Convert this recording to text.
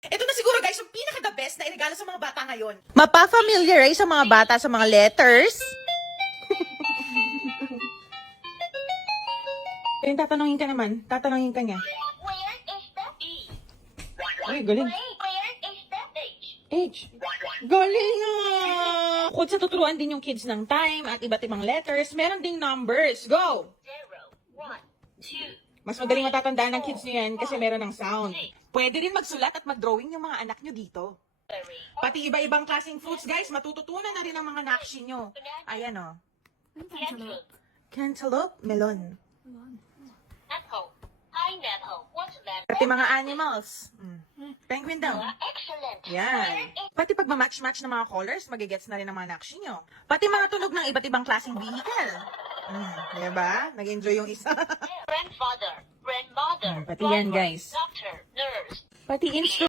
Ito na siguro guys, yung pinaka-the best na irigalo sa mga bata ngayon. Mapa-familiarize sa mga bata sa mga letters. Eh, tatanungin ka naman. Tatanungin ka niya. Where is the E? Ay, galing. Where is the H? H. Galing nga! Kung sa tuturuan din yung kids ng time at iba't ibang letters, meron ding numbers. Go! 0, 1, 2, Mas madaling matatandaan ng kids nyo yan kasi meron ng sound. Pwede rin magsulat at mag-drawing yung mga anak nyo dito. 3, Pati iba-ibang klaseng fruits, guys, matututunan na rin ang mga nakshi nyo. Ayan o. cantaloupe, Cantaloupe, melon. apple, pineapple, watermelon. Pati mga animals. Penguin daw. Excellent. Yan. Pati pag ma-match-match ng mga colors, magigets na rin ang mga nakshi nyo. Pati mga tunog ng iba't ibang klaseng vehicle. Diba? Nag-enjoy yung isa. Grandfather, grandmother, Pati yan, guys. doctor, nurse. Pati